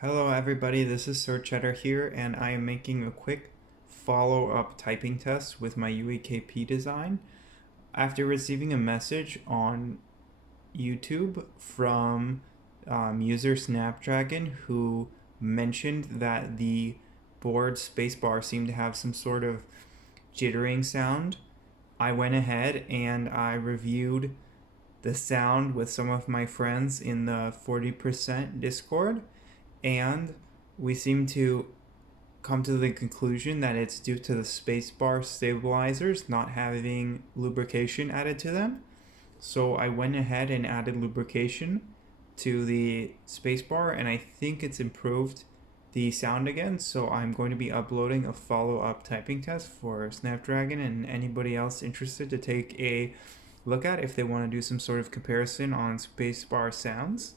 Hello everybody, this is Sir Cheddar here, and I am making a quick follow-up typing test with my Yuikp design. After receiving a message on YouTube from user Snapdragon who mentioned that the board spacebar seemed to have some sort of jittering sound, I went ahead and I reviewed the sound with some of my friends in the 40% Discord, and we seem to come to the conclusion that it's due to the spacebar stabilizers not having lubrication added to them. So I went ahead and added lubrication to the spacebar, and I think it's improved the sound again. So I'm going to be uploading a follow-up typing test for Snapdragon and anybody else interested to take a look at if they want to do some sort of comparison on spacebar sounds.